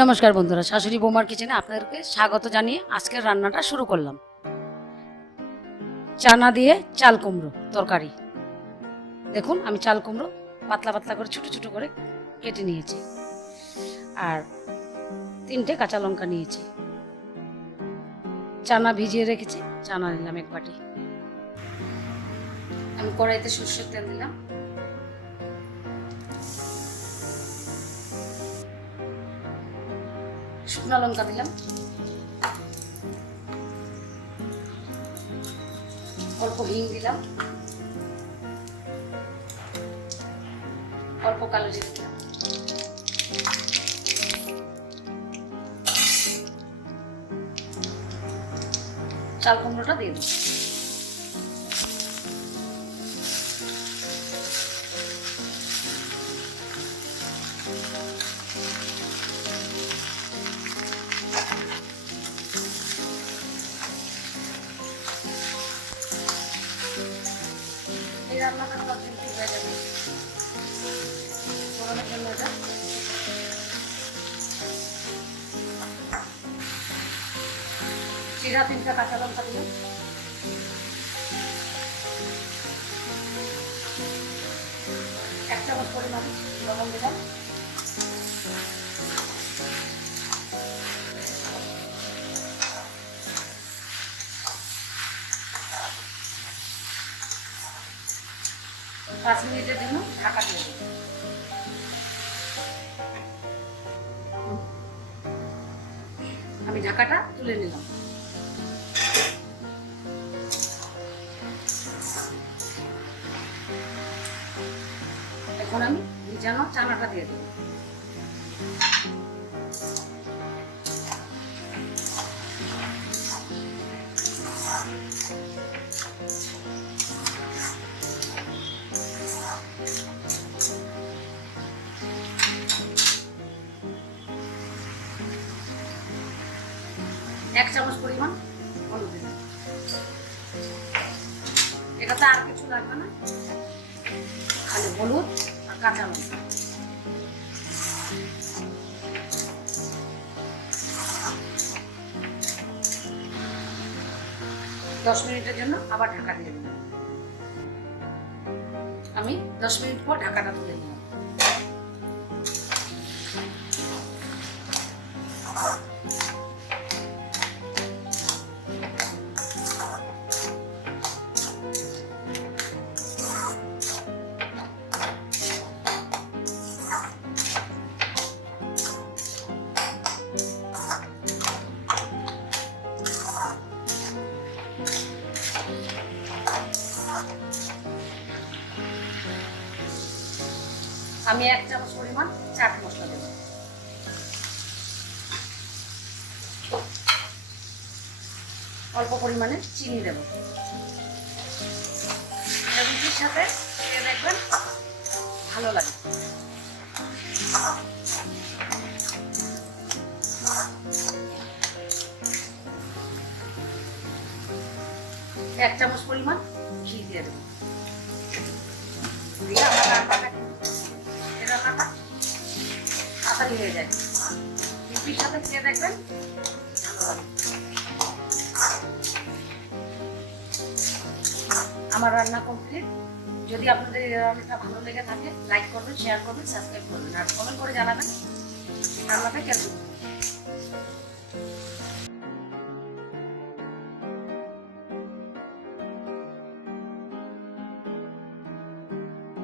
নমস্কার বন্ধুরা, শাশুড়ি বৌমার কিচেনে আপনাদেরকে স্বাগত জানিয়ে আজকের রান্নাটা শুরু করলাম। চানা দিয়ে চাল কুমড়ো তরকারি। দেখুন, আমি চাল কুমড়ো পাতলা পাতলা করে ছোট ছোট করে কেটে নিয়েছি, আর 3টে কাঁচা লঙ্কা নিয়েছি। চানা ভিজিয়ে রেখেছি, চানা নিলাম 1 বাটি। আমি কড়াইতে সরষের তেল দিলাম, শুকনো লঙ্কা দিলাম, অল্প হিং দিলাম, অল্প কালো জিরে দিলাম, চাল কুমড়োটা দিয়ে দিলাম। এই রান্নাটা কিন্তু হয়ে যাবে গরমের জন্য। এটা জিরা 3টা কাঁচা লঙ্কা দিলাম, 1 চামচ পরিমাণ লবণ দিলাম, পাঁচ মিনিটের জন্য ঢাকা দিয়ে দেব। আমি ঢাকাটা তুলে নিলাম। এখন আমি ভিজানো চানাটা দিয়ে দেব। এক চামচ পরিমাণ হলুদ দিলাম। এটাতে আর কিছু লাগবে না, খালি হলুদ আর কাঁচা লঙ্কা। দশ মিনিটের জন্য আবার ঢাকা দিয়ে দিলাম। আমি 10 মিনিট পর ঢাকাটা তুলে দিলাম। আমি 1 চামচ পরিমাণ চাট মশলা দেব, অল্প পরিমাণে চিনি দেব। রুটির সাথে খেয়ে দেখবেন ভালো লাগে। এক চামচ পরিমাণ ঘি দিয়ে দেব। দিয়ে আমার রান্নাটা তাড়াতাড়ি হয়ে যায়। রুটির সাথে খেয়ে দেখবেন ভালো লাগে। আমার রান্না কমপ্লিট। যদি আপনাদের এই রান্নাটা ভালো লেগে থাকে, লাইক করবেন, শেয়ার করবেন, সাবস্ক্রাইব করবেন, আর কমেন্ট করে জানাবেন রান্নাটা কেমন।